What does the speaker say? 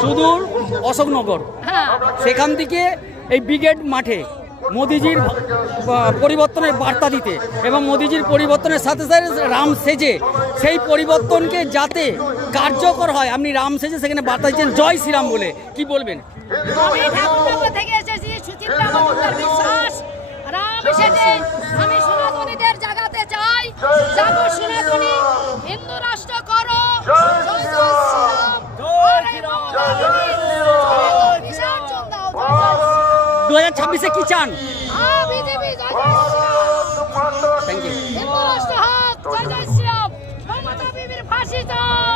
সুদূর অশোকনগর, সেখান থেকে এই ব্রিগেড মাঠে মোদিজির পরিবর্তনের বার্তা দিতে এবং মোদিজির পরিবর্তনের সাথে সাথে রাম সেজে সেই পরিবর্তনকে যাতে কার্যকর হয়, আপনি রাম সেজে সেখানে বার্তা দিচ্ছেন জয় শ্রীরাম বলে, কি বলবেন? আমি ঠাকুরনগর থেকে এসেছি, সুচিত্রা মজুমদার বিশ্বাস। রাম সেজে আমি সনাতনীদের জাগাতে চাই, জাগো সনাতনী, হিন্দু রাষ্ট্র করো, জয় জয় শ্রীরাম, জয় বিসর্জন দাও, 2026-এ কি চান? BJP Joy Joy Shriram, thank you. Hindu রাষ্ট্র হোক, জয় জয় শ্রীরাম, মমতা বিবির ফাঁসি চাই।